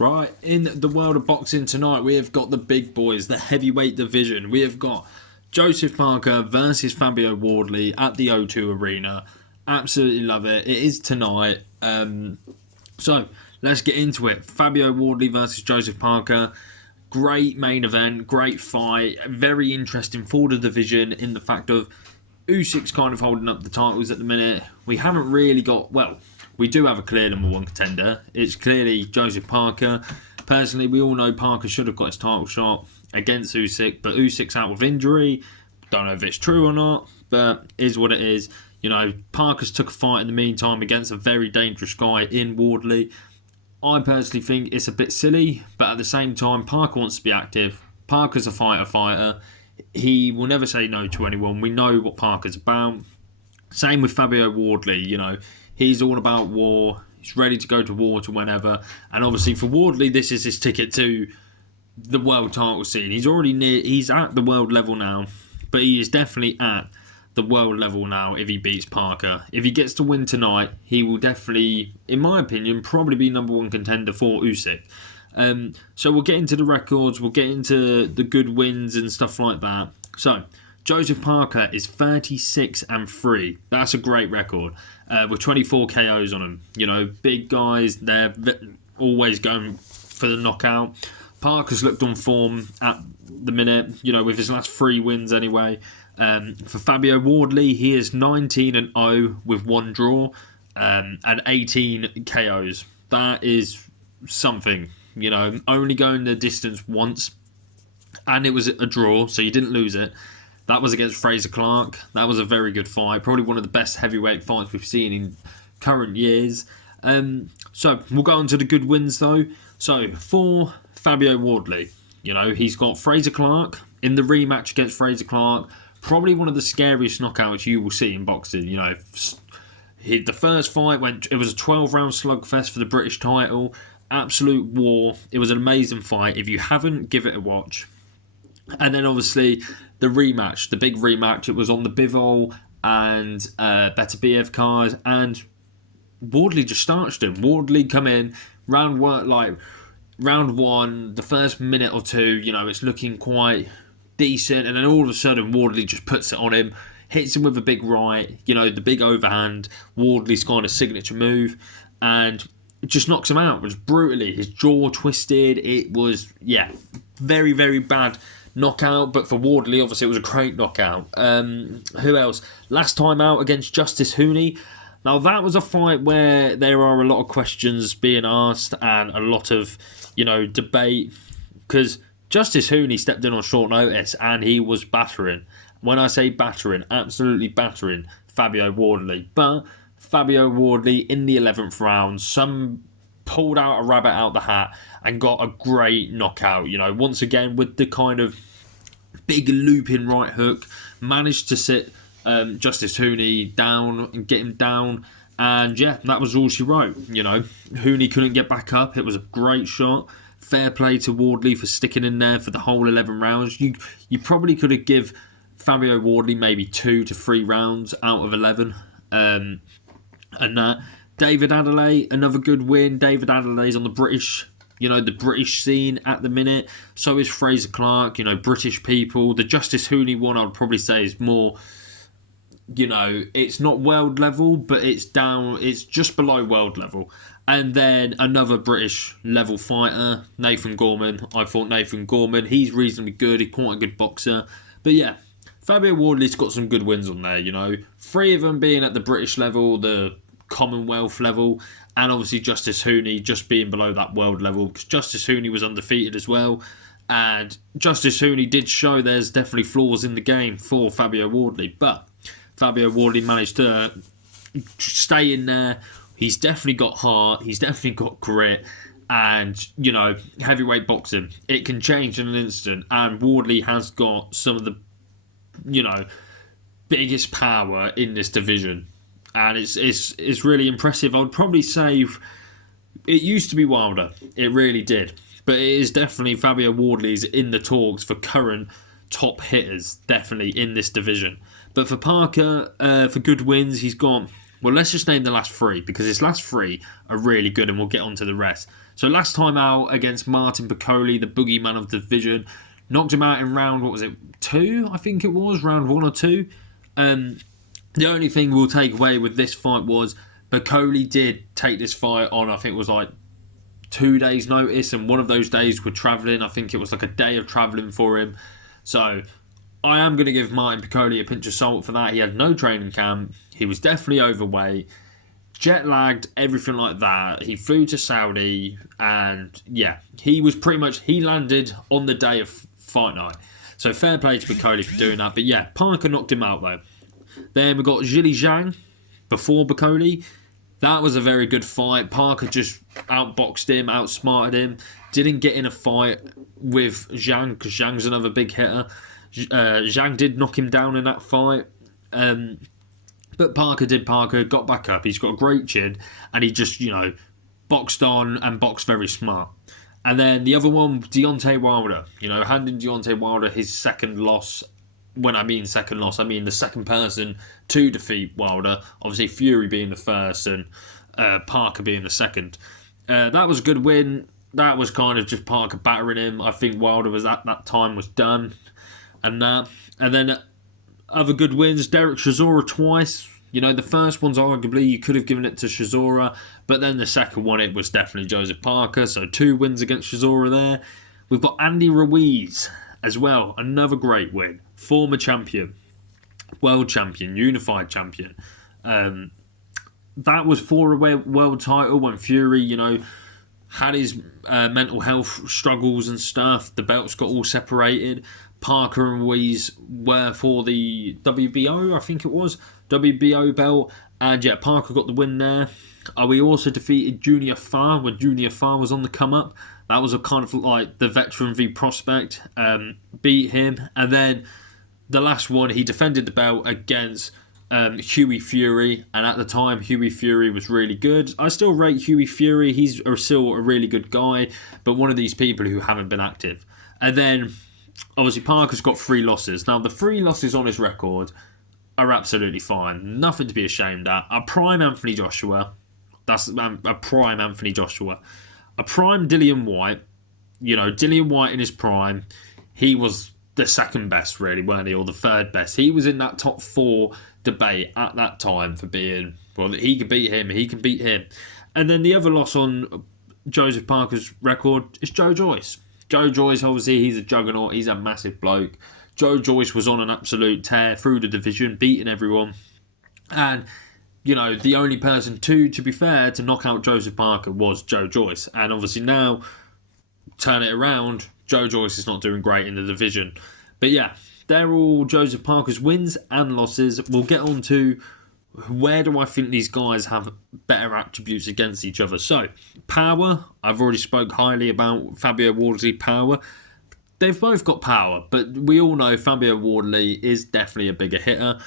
Right, in the world of boxing tonight, we have got the big boys, the heavyweight division. We have got Joseph Parker versus Fabio Wardley at the O2 Arena. Absolutely love it. It is tonight. So, let's get into it. Fabio Wardley versus Joseph Parker. Great main event, great fight. Very interesting for the division in the fact of Usyk's kind of holding up the titles at the minute. We haven't really got, well, we do have a clear number one contender. It's clearly Joseph Parker. Personally, we all know Parker should have got his title shot against Usyk, but Usyk's out with injury. Don't know if it's true or not, but is what it is. You know, Parker's took a fight in the meantime against a very dangerous guy in Wardley. I personally think it's a bit silly, but at the same time, Parker wants to be active. Parker's a fighter. He will never say no to anyone. We know what Parker's about. Same with Fabio Wardley, you know. He's all about war. He's ready to go to war to whenever. And obviously for Wardley, this is his ticket to the world title scene. He's at the world level now, but he is definitely at the world level now if he beats Parker. If he gets to win tonight, he will definitely, in my opinion, probably be number one contender for Usyk. So we'll get into the records, we'll get into the good wins and stuff like that. So, Joseph Parker is 36-3. That's a great record. With 24 KOs on him. You know, big guys, they're always going for the knockout. Parker's looked on form at the minute, you know, with his last 3 wins anyway. For Fabio Wardley, he is 19-0 with 1 draw and 18 KOs. That is something, you know, only going the distance once. And it was a draw, so you didn't lose it. That was against Fraser Clark. That was a very good fight. Probably one of the best heavyweight fights we've seen in current years. So we'll go on to the good wins though. So for Fabio Wardley, you know, he's got Fraser Clark in the rematch against Fraser Clark. Probably one of the scariest knockouts you will see in boxing. You know, the first fight it was a 12-round slugfest for the British title. Absolute war. It was an amazing fight. If you haven't, give it a watch. And then obviously the rematch, the big rematch, it was on the Bivol and Beterbiev card, and Wardley just starched him. Wardley come in, round one, the first minute or two, you know, it's looking quite decent, and then all of a sudden Wardley just puts it on him, hits him with a big right, you know, the big overhand, Wardley's kind of signature move, and it just knocks him out, just brutally. His jaw twisted, it was, yeah, very, very bad knockout, but for Wardley, obviously, it was a great knockout. Who else? Last time out against Justice Hooney. Now, that was a fight where there are a lot of questions being asked and a lot of, you know, debate, because Justice Hooney stepped in on short notice and he was battering. When I say battering, absolutely battering Fabio Wardley. But Fabio Wardley, in the 11th round, pulled out a rabbit out the hat and got a great knockout, you know, once again with the kind of big looping right hook, managed to sit Justice Hooney down and get him down, and yeah, that was all she wrote. You know, Hooney couldn't get back up. It was a great shot. Fair play to Wardley for sticking in there for the whole 11 rounds. You probably could have give Fabio Wardley maybe 2 to 3 rounds out of 11, and that. David Adelaide, another good win. David Adelaide's on the British scene at the minute. So is Fraser Clark, you know, British people. The Justice Hooney one, I would probably say, is more, you know, it's not world level, but it's just below world level. And then another British level fighter, Nathan Gorman. I thought Nathan Gorman, he's reasonably good. He's quite a good boxer. But yeah, Fabio Wardley's got some good wins on there, you know. 3 of them being at the British level, the Commonwealth level, and obviously Justice Hooney just being below that world level, because Justice Hooney was undefeated as well, and Justice Hooney did show there's definitely flaws in the game for Fabio Wardley, but Fabio Wardley managed to stay in there. He's definitely got heart, he's definitely got grit, and, you know, heavyweight boxing, it can change in an instant, and Wardley has got some of the, you know, biggest power in this division. And it's really impressive. I would probably say it used to be Wilder. It really did. But it is definitely Fabio Wardley's in the talks for current top hitters, definitely in this division. But for Parker, for good wins, he's got, well, let's just name the last 3, because his last 3 are really good, and we'll get on to the rest. So last time out against Martin Piccoli, the boogeyman of the division, knocked him out in round, what was it, 2? I think it was, round 1 or 2. The only thing we'll take away with this fight was Piccoli did take this fight on, I think it was like 2 days notice, and one of those days we're travelling. I think it was like a day of travelling for him. So I am going to give Martin Piccoli a pinch of salt for that. He had no training camp. He was definitely overweight, jet lagged, everything like that. He flew to Saudi, and yeah, he landed on the day of fight night. So fair play to Piccoli for doing that. But yeah, Parker knocked him out though. Then we got Zhili Zhang before Piccoli. That was a very good fight. Parker just outboxed him, outsmarted him. Didn't get in a fight with Zhang because Zhang's another big hitter. Zhang did knock him down in that fight. But Parker got back up. He's got a great chin. And he just, boxed on and boxed very smart. And then the other one, Deontay Wilder. Handing Deontay Wilder his second loss. When I mean second loss, I mean the second person to defeat Wilder. Obviously, Fury being the first and Parker being the second. That was a good win. That was kind of just Parker battering him. I think Wilder was at that time was done. And then other good wins, Derek Chisora twice. The first one's arguably you could have given it to Chisora, but then the second one it was definitely Joseph Parker. So 2 wins against Chisora there. We've got Andy Ruiz as well, another great win. Former champion, world champion, unified champion. That was for a world title when Fury, had his mental health struggles and stuff. The belts got all separated. Parker and Ruiz were for the WBO, I think it was, WBO belt. And yeah, Parker got the win there. We also defeated Junior Farr when Junior Farr was on the come up. That was a kind of like the veteran v prospect. Beat him. And then the last one, he defended the belt against Hughie Fury. And at the time, Hughie Fury was really good. I still rate Hughie Fury. He's still a really good guy. But one of these people who haven't been active. And then, obviously, Parker's got 3 losses. Now, the 3 losses on his record are absolutely fine. Nothing to be ashamed at. A prime Anthony Joshua. That's a prime Anthony Joshua. A prime Dillian White. Dillian White in his prime. He was the second best, really, weren't he? Or the third best. He was in that top 4 debate at that time for being, well, he could beat him, he can beat him. And then the other loss on Joseph Parker's record is Joe Joyce. Joe Joyce, obviously, he's a juggernaut. He's a massive bloke. Joe Joyce was on an absolute tear through the division, beating everyone. And, the only person to be fair, to knock out Joseph Parker was Joe Joyce. And obviously now, turn it around, Joe Joyce is not doing great in the division. But yeah, they're all Joseph Parker's wins and losses. We'll get on to where do I think these guys have better attributes against each other. So, power, I've already spoke highly about Fabio Wardley power. They've both got power, but we all know Fabio Wardley is definitely a bigger hitter.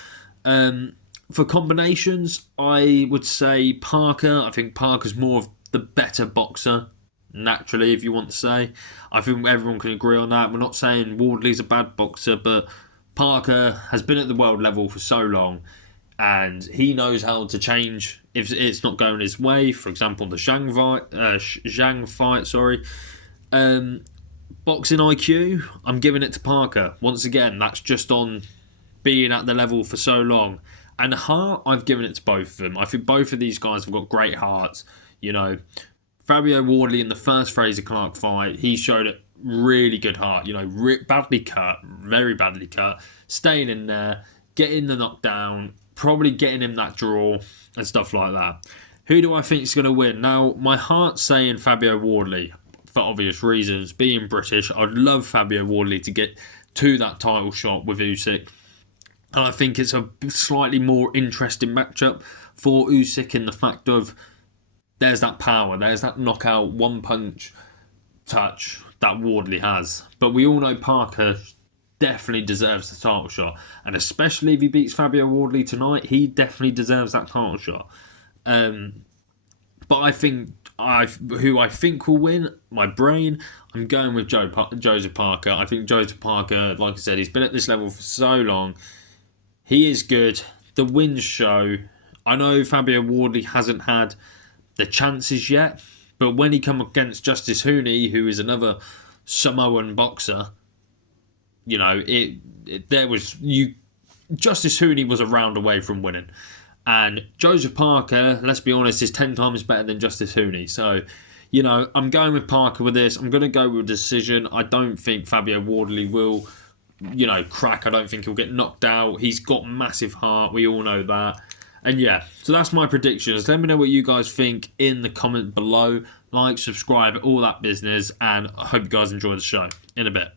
For combinations, I would say Parker. I think Parker's more of the better boxer, naturally, if you want to say. I think everyone can agree on that. We're not saying Wardley's a bad boxer, but Parker has been at the world level for so long, and he knows how to change if it's not going his way. For example, the Zhang fight, boxing IQ, I'm giving it to Parker. Once again, that's just on being at the level for so long. And heart, I've given it to both of them. I think both of these guys have got great hearts. Fabio Wardley in the first Fraser Clark fight, he showed a really good heart. Badly cut, very badly cut. Staying in there, getting the knockdown, probably getting him that draw and stuff like that. Who do I think is going to win? Now, my heart's saying Fabio Wardley for obvious reasons. Being British, I'd love Fabio Wardley to get to that title shot with Usyk. And I think it's a slightly more interesting matchup for Usyk in the fact of there's that power, there's that knockout, one-punch touch that Wardley has. But we all know Parker definitely deserves the title shot. And especially if he beats Fabio Wardley tonight, he definitely deserves that title shot. But I think who I think will win, my brain, I'm going with Joseph Parker. I think Joseph Parker, like I said, he's been at this level for so long. He is good. The wins show. I know Fabio Wardley hasn't had the chances yet, But when he come against Justice Hooney, who is another Samoan boxer, you know, Justice Hooney was a round away from winning. And Joseph Parker, let's be honest, is 10 times better than Justice Hooney. So, you know, I'm going with Parker with this. I'm going to go with a decision. I don't think Fabio Wardley will, you know, crack. I don't think he'll get knocked out. He's got massive heart. We all know that. And yeah, so that's my predictions. Let me know what you guys think in the comment below. Like, subscribe, all that business. And I hope you guys enjoy the show. In a bit.